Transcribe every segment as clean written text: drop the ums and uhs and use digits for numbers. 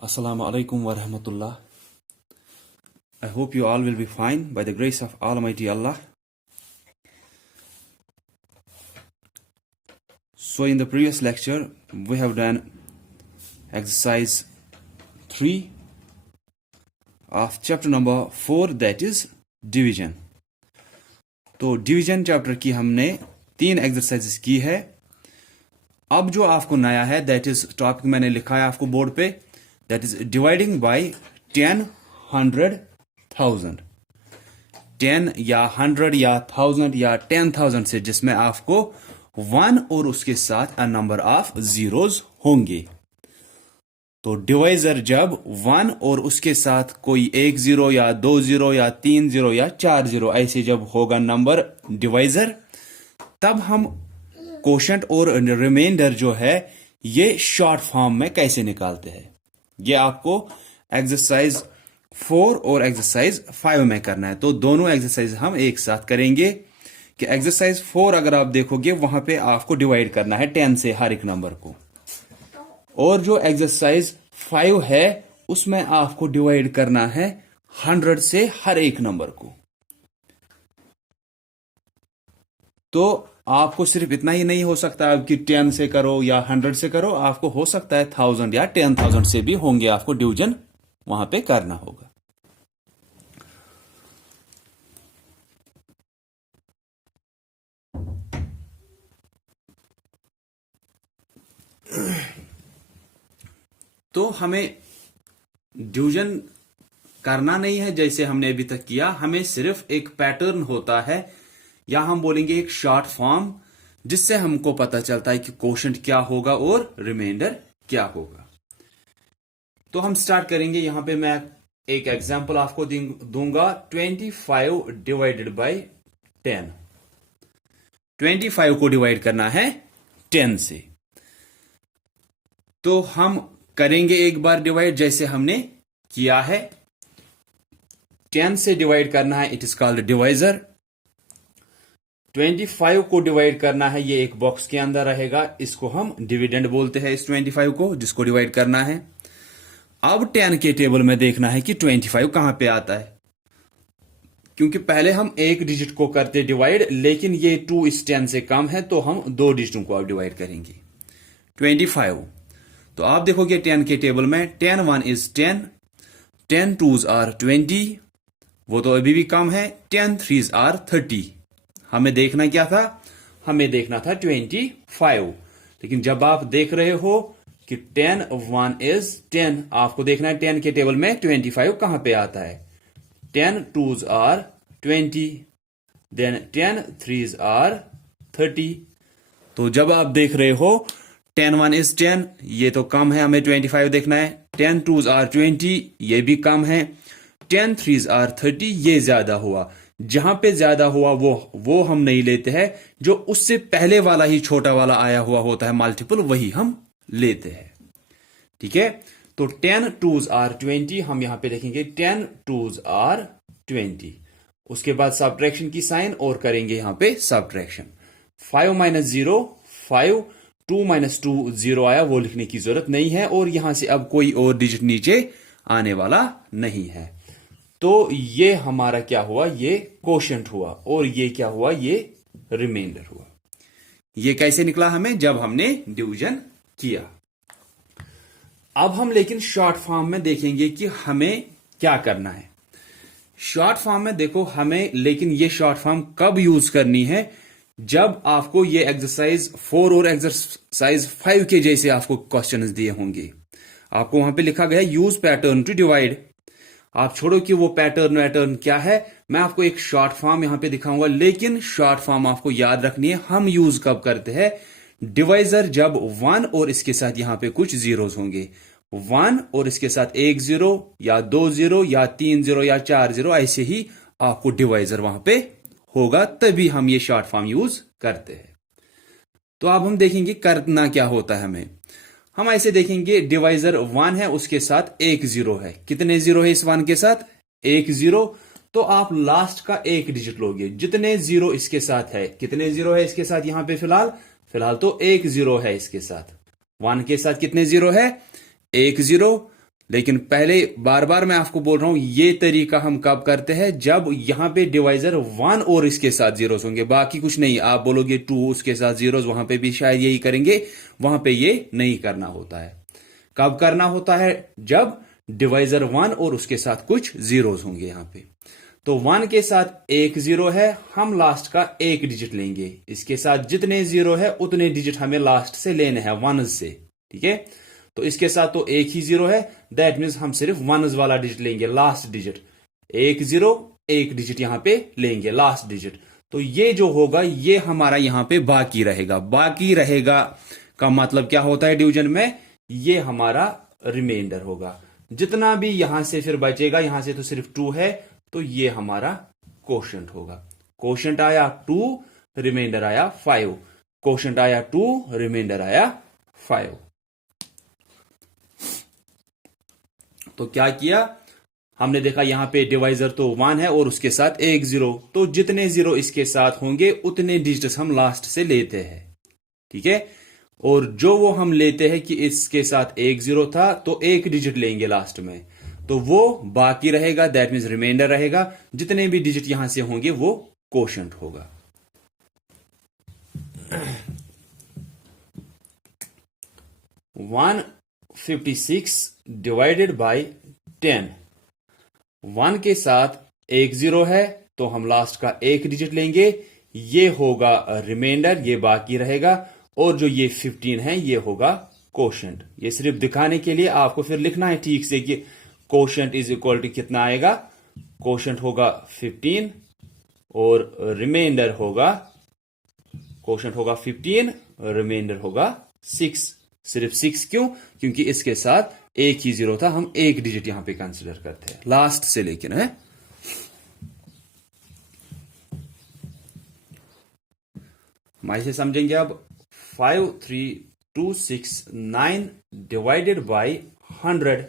Assalamu alaikum wa rahmatullah. I hope you all will be fine by the grace of Almighty Allah. So in the previous lecture, we have done exercise 3 of chapter number 4, that is division. तो division chapter की हमने 3 exercises की है. अब जो आपको नया है, दैट इज टॉपिक मैंने लिखा है आपको बोर्ड पे, दैट इज डिवाइडिंग बाय 10, 100, 1000. 10 या 100 या 1000 या 10,000 से, जिसमें आपको 1 और उसके साथ अ नंबर ऑफ जीरोस होंगे. तो डिवाइजर जब 1 और उसके साथ कोई 1 0 या 2 0 या 3 0 या 4 0 ऐसे जब होगा नंबर डिवाइजर, तब हम कोशेंट और रिमाइंडर जो है ये शॉर्ट फॉर्म में कैसे निकालते हैं. ये आपको एक्सरसाइज 4 और एक्सरसाइज 5 में करना है. तो दोनों एक्सरसाइज हम एक साथ करेंगे. कि एक्सरसाइज 4 अगर आप देखोगे, वहां पे आपको डिवाइड करना है 10 से हर एक नंबर को, और जो एक्सरसाइज 5 है उसमें आपको डिवाइड करना है 100 से हर एक नंबर को. तो आपको सिर्फ इतना ही नहीं हो सकता कि 10 से करो या 100 से करो, आपको हो सकता है 1000 या 10,000 से भी होंगे. आपको डिवीजन वहां पे करना होगा. तो हमें डिवीजन करना नहीं है जैसे हमने अभी तक किया. हमें सिर्फ एक पैटर्न होता है, या हम बोलेंगे एक शॉर्ट फॉर्म, जिससे हमको पता चलता है कि कोशेंट क्या होगा और रिमाइंडर क्या होगा. तो हम स्टार्ट करेंगे. यहां पे मैं एक एग्जांपल आपको दूंगा. 25 डिवाइडेड बाय 10. 25 को डिवाइड करना है 10 से. तो हम करेंगे एक बार डिवाइड जैसे हमने किया है. 10 से डिवाइड करना है, इट इज कॉल्ड डिवाइजर. 25 को डिवाइड करना है, ये एक बॉक्स के अंदर रहेगा, इसको हम डिविडेंड बोलते हैं, इस 25 को जिसको डिवाइड करना है. अब 10 के टेबल में देखना है कि 25 कहां पे आता है, क्योंकि पहले हम एक डिजिट को करते डिवाइड, लेकिन ये 2 इस 10 से कम है, तो हम 2 डिजिटों को अब डिवाइड करेंगे. 25, तो आप देखोगे 10 के टेबल में 10 1 इज 10, 10 2s आर 20, वो तो अभी भी कम है. 10 3s आर 30. हमें देखना क्या था, हमें देखना था 25. लेकिन जब आप देख रहे हो कि 10 1 इज 10, आपको देखना है 10 के टेबल में 25 कहां पे आता है. 10 2s are 20, then 10 3s are 30. तो जब आप देख रहे हो 10 1 इज 10, ये तो कम है, हमें 25 देखना है. 10 2s आर 20, ये भी कम है. 10 3s आर 30, ये ज्यादा हुआ. जहां पे ज्यादा हुआ वो हम नहीं लेते हैं, जो उससे पहले वाला ही छोटा वाला आया हुआ होता है मल्टीपल, वही हम लेते हैं. ठीक है. तो 10 2s आर 20, हम यहां पे देखेंगे 10 2s आर 20. उसके बाद सब्ट्रैक्शन की साइन और करेंगे यहां पे सब्ट्रैक्शन. 5 माइनस 0 5, 2 माइनस 2 0 आया, वो लिखने की जरूरत नहीं है. और यहां से अब कोई और डिजिट नीचे आने वाला नहीं है. तो ये हमारा क्या हुआ, ये कोशेंट हुआ, और ये क्या हुआ, ये रिमाइंडर हुआ. ये कैसे निकला हमें, जब हमने डिवीजन किया. अब हम लेकिन शॉर्ट फॉर्म में देखेंगे कि हमें क्या करना है. शॉर्ट फॉर्म में देखो हमें, लेकिन ये शॉर्ट फॉर्म कब यूज करनी है, जब आपको ये एक्सरसाइज 4 और एक्सरसाइज 5 के जैसे आपको क्वेश्चंस दिए होंगे. आपको वहां पे लिखा गया यूज पैटर्न टू डिवाइड. आप छोड़ो कि वो पैटर्न वैटर्न क्या है, मैं आपको एक शॉर्ट फॉर्म यहां पे दिखाऊंगा. लेकिन शॉर्ट फॉर्म आपको याद रखनी है. हम यूज कब करते हैं, डिवाइजर जब 1 और इसके साथ यहां पे कुछ जीरोस होंगे. 1 और इसके साथ 1 0 या 2 0 या 3 0 या 4 0, ऐसे ही आपको डिवाइजर वहां पे होगा, तभी हम ये शॉर्ट फॉर्म यूज करते हैं. तो अब हम देखेंगे करना क्या होता है हमें. हम ऐसे देखेंगे, डिवाइजर 1 है, उसके साथ 1 0 है. कितने 0 है इस 1 के साथ, 1 0. तो आप लास्ट का एक डिजिट लोगे. जितने 0 इसके साथ है, कितने 0 है इसके साथ यहां पे फिलहाल तो 1 0 है इसके साथ. 1 के साथ कितने 0 है, 1 0. लेकिन पहले बार बार मैं आपको बोल रहा हूं ये तरीका हम कब करते हैं, जब यहां पे डिवाइजर 1 और इसके साथ जीरोस होंगे, बाकी कुछ नहीं। आप बोलोगे 2 उसके साथ जीरोस, वहां पे भी शायद यही करेंगे, वहां पे ये नहीं करना होता है। कब करना होता है? जब डिवाइजर 1 और उसके साथ कुछ जीरोस होंगे। यहां पे तो 1 के साथ एक जीरो है, हम लास्ट का एक डिजिट लेंगे। इसके साथ जितने जीरो है उतने डिजिट हमें लास्ट से लेने हैं, 1 से। ठीक है, तो इसके साथ तो एक ही जीरो है, दैट मीन्स हम सिर्फ 1 वाला डिजिट लेंगे, लास्ट डिजिट। एक जीरो, एक डिजिट यहां पे लेंगे, लास्ट डिजिट। तो ये जो होगा ये हमारा यहां पे बाकी रहेगा। बाकी रहेगा का मतलब क्या होता है डिवीजन में? ये हमारा रिमाइंडर होगा। जितना भी यहां से फिर बचेगा, यहां से तो सिर्फ 2 है, तो ये हमारा कोशेंट होगा। कोशेंट आया 2, रिमाइंडर आया 5। कोशेंट आया 2, रिमाइंडर आया 5। तो क्या किया हमने? देखा यहां पे डिवाइजर तो 1 है और उसके साथ एक जीरो, तो जितने जीरो इसके साथ होंगे उतने डिजिट्स हम लास्ट से लेते हैं। ठीक है, और जो वो हम लेते हैं कि इसके साथ एक जीरो था तो एक डिजिट लेंगे लास्ट में, तो वो बाकी रहेगा, दैट मीन्स रिमाइंडर रहेगा। जितने भी डिजिट यहां से होंगे वो कोशेंट होगा। 156 डिवाइडेड बाई 10। 1 के साथ एक जीरो है तो हम लास्ट का एक डिजिट लेंगे, ये होगा रिमाइंडर, ये बाकी रहेगा। और जो ये 15 है ये होगा कोशेंट। ये सिर्फ दिखाने के लिए आपको फिर लिखना है ठीक से कि कोशेंट इज इक्वल टू कितना आएगा। कोशेंट होगा 15 और रिमाइंडर होगा, कोशेंट होगा 15, रिमाइंडर होगा 6। सिर्फ 6 क्यों? क्योंकि इसके साथ एक ही जीरो था, हम एक डिजिट यहां पे कंसीडर करते हैं लास्ट से, लेकिन है। हम ऐसे समझेंगे अब। 5 3 2 6 9 डिवाइडेड बाई 100।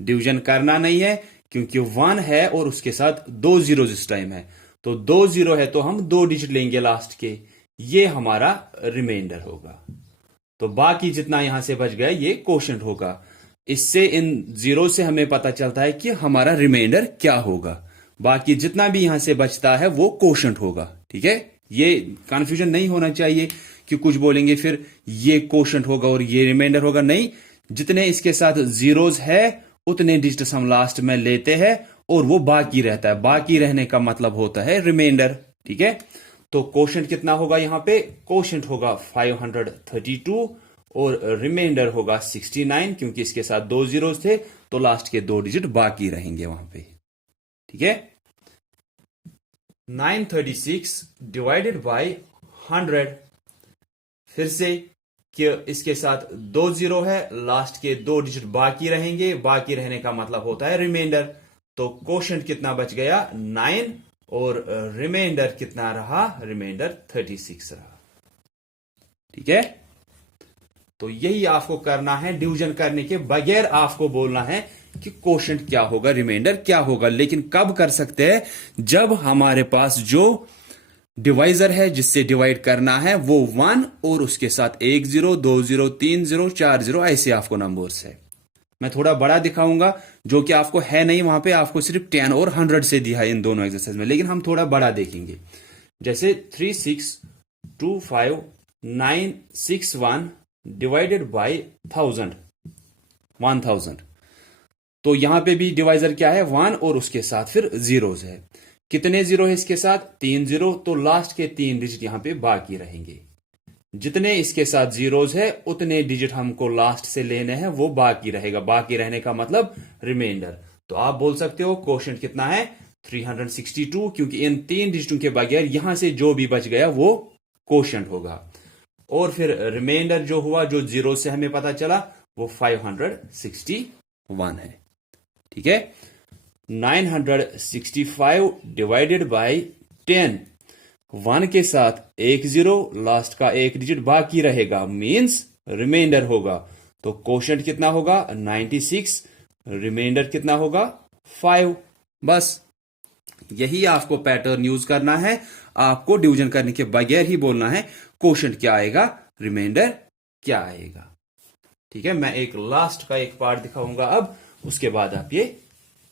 डिवीजन करना नहीं है क्योंकि 1 है और उसके साथ 2 जीरो इस टाइम है, तो 2 जीरो है तो हम 2 डिजिट लेंगे लास्ट के, ये हमारा रिमाइंडर होगा। तो बाकी जितना यहां से बच गया ये कोशेंट होगा। इससे इन जीरो से हमें पता चलता है कि हमारा रिमाइंडर क्या होगा। बाकी जितना भी यहां से बचता है वो कोशेंट होगा। ठीक है, ये कंफ्यूजन नहीं होना चाहिए कि कुछ बोलेंगे फिर ये कोशेंट होगा और ये रिमाइंडर होगा। नहीं, जितने इसके साथ जीरोस है उतने डिजिट्स हम लास्ट में लेते हैं और वो बाकी रहता है। बाकी रहने का मतलब होता है रिमाइंडर। ठीक है, तो कोशेंट कितना होगा यहां पे? कोशेंट होगा 532 और रिमाइंडर होगा 69, क्योंकि इसके साथ 2 जीरोस थे तो लास्ट के 2 डिजिट बाकी रहेंगे वहां पे। ठीक है, 936 डिवाइडेड बाई 100। फिर से कि इसके साथ 2 जीरो है, लास्ट के 2 डिजिट बाकी रहेंगे। बाकी रहने का मतलब होता है रिमाइंडर। तो कोशेंट कितना बच गया? 9 और रिमाइंडर कितना रहा? रिमाइंडर 36 रहा। ठीक है, तो यही आपको करना है। डिवीजन करने के बगैर आपको बोलना है कि कोशेंट क्या होगा, रिमाइंडर क्या होगा। लेकिन कब कर सकते हैं? जब हमारे पास जो डिवाइजर है जिससे डिवाइड करना है वो 1 और उसके साथ एक जीरो, 2 जीरो, 3 जीरो, 4 जीरो, ऐसे आपको नंबर्स है। मैं थोड़ा बड़ा दिखाऊंगा जो कि आपको है नहीं, वहां पे आपको सिर्फ 10 और 100 से दिया है इन दोनों एक्सरसाइज में, लेकिन हम थोड़ा बड़ा देखेंगे। जैसे 3625961 डिवाइडेड बाई 1000। तो यहां पे भी डिवाइजर क्या है? 1 और उसके साथ फिर जीरोस है। कितने जीरो है इसके साथ? 3 जीरो, तो लास्ट के 3 डिजिट यहां पे बाकी रहेंगे। जितने इसके साथ जीरोस है उतने डिजिट हमको लास्ट से लेने हैं, वो बाकी रहेगा। बाकी रहने का मतलब रिमाइंडर। तो आप बोल सकते हो कोशेंट कितना है? 362, क्योंकि इन 3 डिजिटों के बगैर यहां से जो भी बच गया वो कोशेंट होगा। और फिर रिमाइंडर जो हुआ, जो जीरो से हमें पता चला, वो 561 है। ठीक है, 965 डिवाइडेड बाई 10। 1 के साथ एक जीरो, लास्ट का एक डिजिट बाकी रहेगा, मींस रिमाइंडर होगा। तो कोशेंट कितना होगा? 96, रिमाइंडर कितना होगा? 5। बस यही आपको पैटर्न यूज करना है। आपको डिवीजन करने के बगैर ही बोलना है कोशेंट क्या आएगा, रिमाइंडर क्या आएगा। ठीक है, मैं एक लास्ट का एक पार्ट दिखाऊंगा अब, उसके बाद आप ये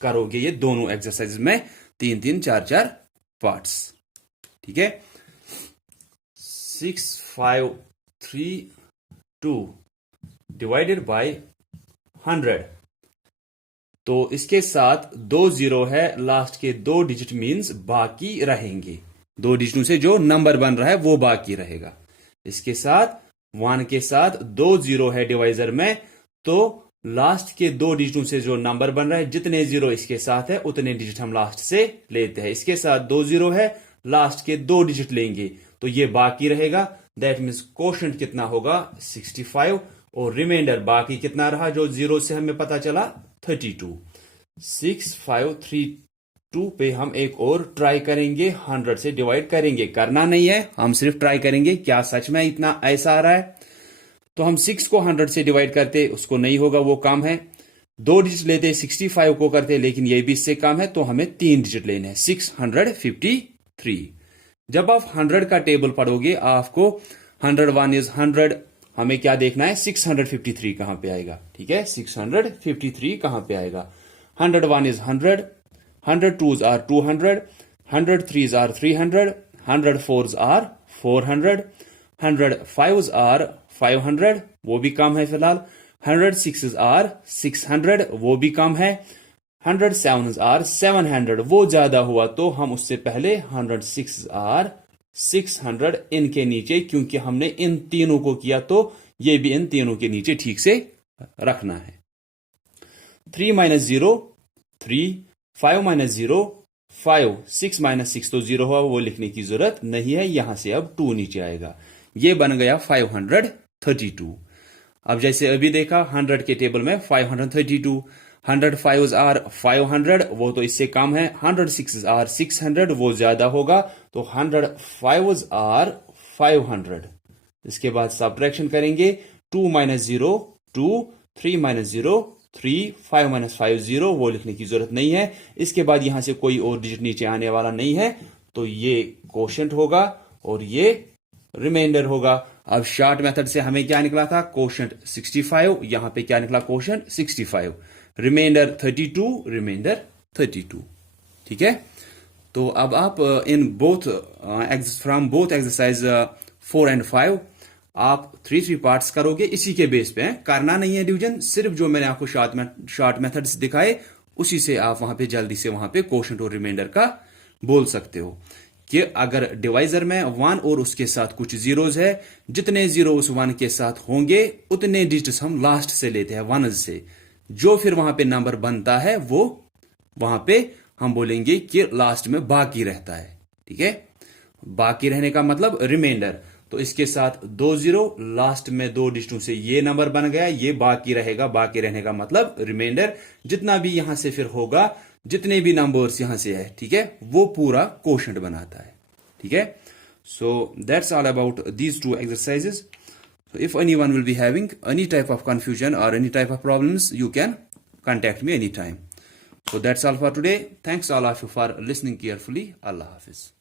करोगे ये दोनों एक्सरसाइज में 3-3, 4-4 पार्ट्स। ठीक है, 6532 डिवाइडेड बाय 100। तो इसके साथ 2 जीरो है, लास्ट के 2 डिजिट मींस बाकी रहेंगे। 2 डिजिटों से जो नंबर बन रहा है वो बाकी रहेगा। इसके साथ 1 के साथ 2 जीरो है डिवाइजर में, तो लास्ट के 2 डिजिटों से जो नंबर बन रहा है, जितने जीरो इसके साथ है उतने डिजिट हम लास्ट से लेते हैं। इसके साथ 2 जीरो है, लास्ट के 2 डिजिट लेंगे तो ये बाकी रहेगा। दैट मीन्स कोशेंट कितना होगा 65, और रिमाइंडर बाकी कितना रहा जो जीरो से हमें पता चला 32। 6532 पे हम एक और ट्राई करेंगे, 100 से डिवाइड करेंगे। करना नहीं है, हम सिर्फ ट्राई करेंगे क्या सच में इतना ऐसा आ रहा है। तो हम 6 को 100 से डिवाइड करते, उसको नहीं होगा, वो कम है। 2 डिजिट लेते 65 को करते, लेकिन ये भी इससे कम है, तो हमें 3 डिजिट लेने हैं 653। जब आप 100 का टेबल पढ़ोगे आपको 101 इज 100, हमें क्या देखना है 653 कहां पे आएगा। ठीक है, 653 कहां पे आएगा। 101 is 100, 100 2s are 200, 100 3s are 300, 100 4s are 400, 100 5s are 500, वो भी कम है फिलहाल। 100 6s आर 600, वो भी कम है। 100 7s आर 700, वो ज्यादा हुआ, तो हम उससे पहले 100 6s आर 600 इनके नीचे, क्योंकि हमने इन तीनों को किया तो ये भी इन तीनों के नीचे ठीक से रखना है। 3 - 0 3, 5 - 0 5, 6 - 6 तो 0 हुआ, वो लिखने की जरूरत नहीं है। यहां से अब 2 नीचे आएगा, ये बन गया 532। अब जैसे अभी देखा 100 के टेबल में 532, 100 5s आर 500, वो तो इससे कम है। 100 6s आर 600, वो ज्यादा होगा, तो 100 5s आर 500। इसके बाद सब्ट्रैक्शन करेंगे, 2 - 0 2, 3 - 0 3, 5 - 5 0, वो लिखने की जरूरत नहीं है। इसके बाद यहां से कोई और डिजिट नीचे आने वाला नहीं है, तो ये कोशेंट होगा और ये रिमाइंडर होगा। अब शॉर्ट मेथड से हमें क्या निकला था, कोशेंट 65, यहां पे क्या निकला कोशेंट 65, रिमाइंडर 32, रिमाइंडर 32। ठीक है, तो अब आप in both from both exercise 4 and 5 आप 3 पार्ट्स करोगे। इसी के बेस पे करना नहीं है डिवीजन, सिर्फ जो मैंने आपको शॉर्ट मेथड्स दिखाए उसी से आप वहां पे जल्दी से वहां पे कोशेंट और रिमाइंडर का बोल सकते हो कि अगर डिवाइजर में 1 और उसके साथ कुछ जीरोज है, जितने जीरो उस 1 के साथ होंगे उतने डिजिट्स हम लास्ट से लेते हैं 1 से। जो फिर वहां पे नंबर बनता है वो वहां पे हम बोलेंगे कि लास्ट में बाकी रहता है। ठीक है, बाकी रहने का मतलब रिमाइंडर। तो इसके साथ 2 जीरो, लास्ट में 2 डिजिटों से ये नंबर बन गया, ये बाकी रहेगा। बाकी रहने का मतलब रिमाइंडर, जितना भी यहां से फिर होगा, जितने भी नंबर्स यहां से है, ठीक है, वो पूरा कोशेंट बनाता है। ठीक है, so that's all about these 2 exercises. So if anyone will be having any type of confusion or any type of problems, you can contact me anytime. So that's all for today. Thanks all of you for listening carefully. Allah Hafiz.